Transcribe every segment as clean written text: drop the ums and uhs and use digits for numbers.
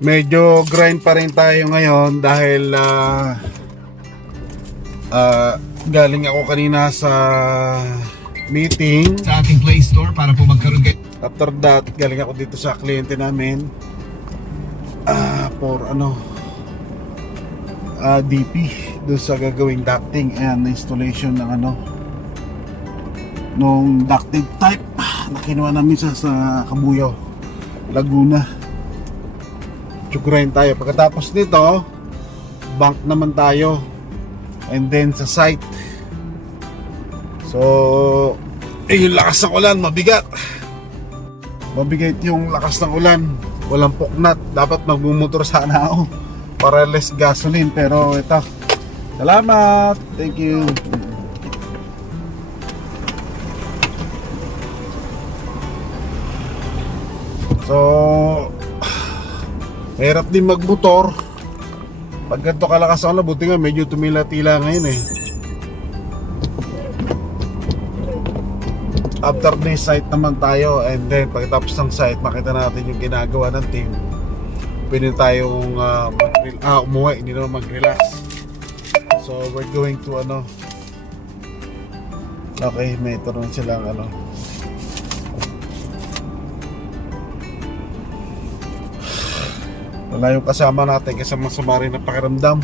Medyo grind pa rin tayo ngayon dahil galing ako kanina sa meeting sa ating Play Store para po magkaroon kayo. After that, galing ako dito sa kliyente namin for DP doon sa gagawing ducting and installation ng nung ducting type na kinuha namin sa Kabuyaw, Laguna. Grind tayo. Pagkatapos nito, bank naman tayo and then sa site. So yung lakas ng ulan, mabigat yung lakas ng ulan, walang puknat. Dapat magmumotor sana ako para less gasoline, pero ito, salamat, thank you. So hirap din magmotor pag ganito kalakas ang ulan. Buti nga medyo tumila-tila ngayon eh. After this site naman tayo, and then pagkatapos ng site makita natin yung ginagawa ng team. Pwede tayong umuwi, hindi naman mag-relax. So we're going to okay, may turon silang wala yung kasama natin kasi masama rin ang pakiramdam.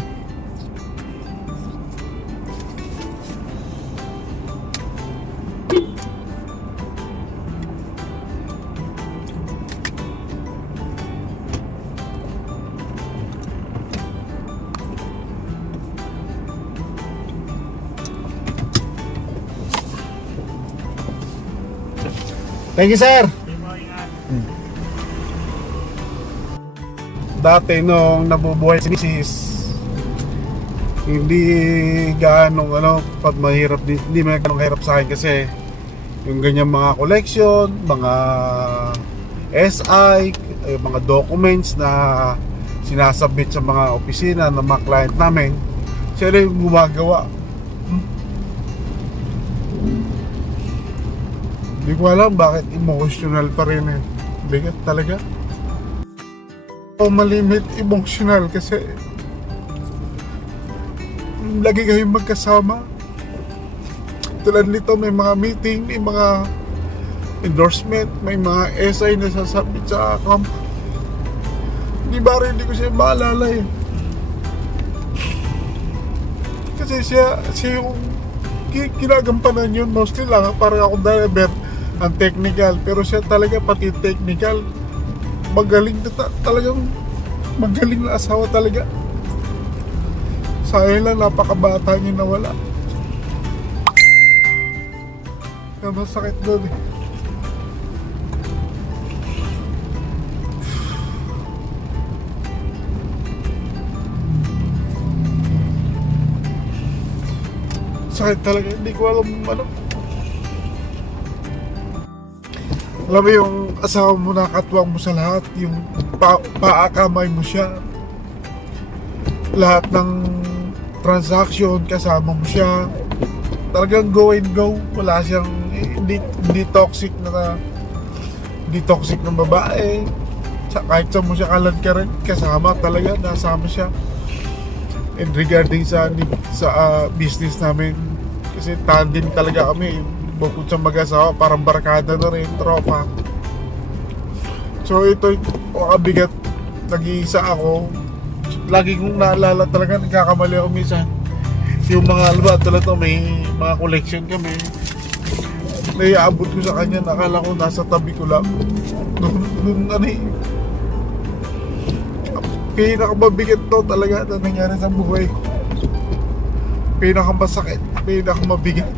Thank you, sir. Dati nung nabubuhay si Mrs., hindi gaano pag mahirap, hindi man ganong hirap sa akin kasi yung ganyan mga collection, mga SI, yung mga documents na sinasubmit sa mga opisina ng mga client namin, siya rin yung gumagawa. Hindi ko alam bakit emotional pa rin eh. Bigat talaga. O malimit emotional kasi lagi kayong magkasama. Tulad nito, may mga meeting, may mga endorsement, may mga essay na sasabit sa camp. Hindi ko siya maalala eh. Kasi siya yung ginagampanan yun mostly lang. Parang ako driver ang technical, pero siya talaga pati technical. Magaling na talagang magaling na asawa talaga. Sayang lang, napakabata niya nawala. Kaya masakit doon eh. Sakit talaga, hindi ko alam Alam mo yung asawa mo, nakatuwang mo sa lahat. Yung paakamay mo siya. Lahat ng transaction, kasama mo siya. Talagang go and go. Wala siyang, hindi toxic na babae. Kahit saan mo siya kalad ka rin, kasama talaga, nasama siya. And regarding sa business namin, kasi tandem talaga kami. Bukod sa mag-asawa, parang barkada na rin, tropa. So ito, makabigat. Nag-iisa ako. Lagi kong naalala talaga, nagkakamali ako minsan. Yung mga tulad to, may mga collection kami. Naiabot ko sa kanya, nakala ko nasa tabi ko lang. Pinakamabigat to talaga na nangyari sa buhay ko. Pinakamasakit, pinakamabigat.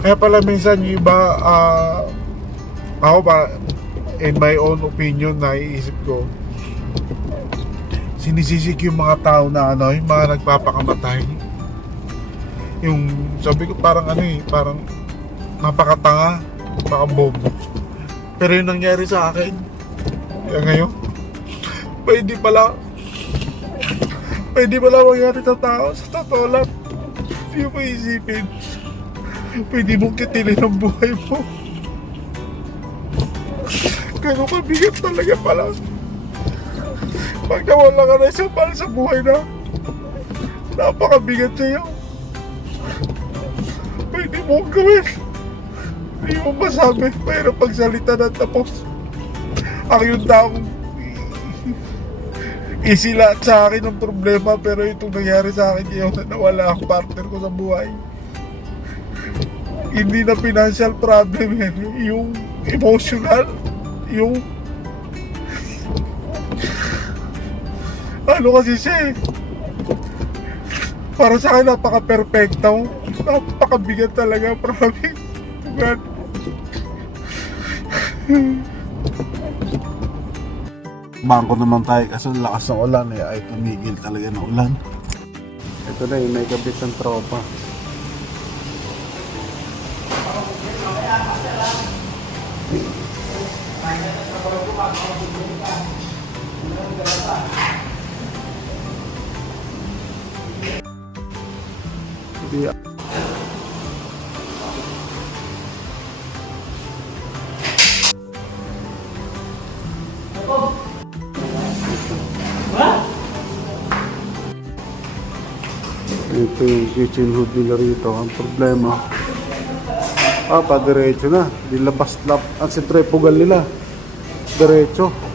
Kaya pala minsan yung iba, ako pa, in my own opinion, naiisip ko, sinisisik yung mga tao na yung mga nagpapakamatay. Yung sabi ko parang parang napakatanga, napakabobo. Pero yung nangyari sa akin, kaya ngayon, pwede pala mangyari sa tao. Sa totoo lang, hindi mo isipin, pwede mong kitilin ang buhay mo. Ganun kabigat talaga pala. Pag nawala ka na isang mahal sa buhay na, napakabigat sa'yo. Pwede mo gawin. Hindi mo masabi. Mayroon pagsalita na tapos. Ang yung taong easy lahat sa akin ang problema, pero itong nangyari sa akin ngayon na nawala ang partner ko sa buhay. Hindi na financial problem yan. Yung emotional, yung ano kasi siya eh. Para sa akin napaka-perfecto. Napakabigat talaga, promise. God. Bangko naman tayo kasi lakas ng ulan eh, ay tumigil talaga ng ulan. Ito na yung may kabit ng tropa. Hindi. Ito yung kitchen hood nila rito. Ang problema, pa-diretso na. Dilabas ang sentrepugal nila. Diretso.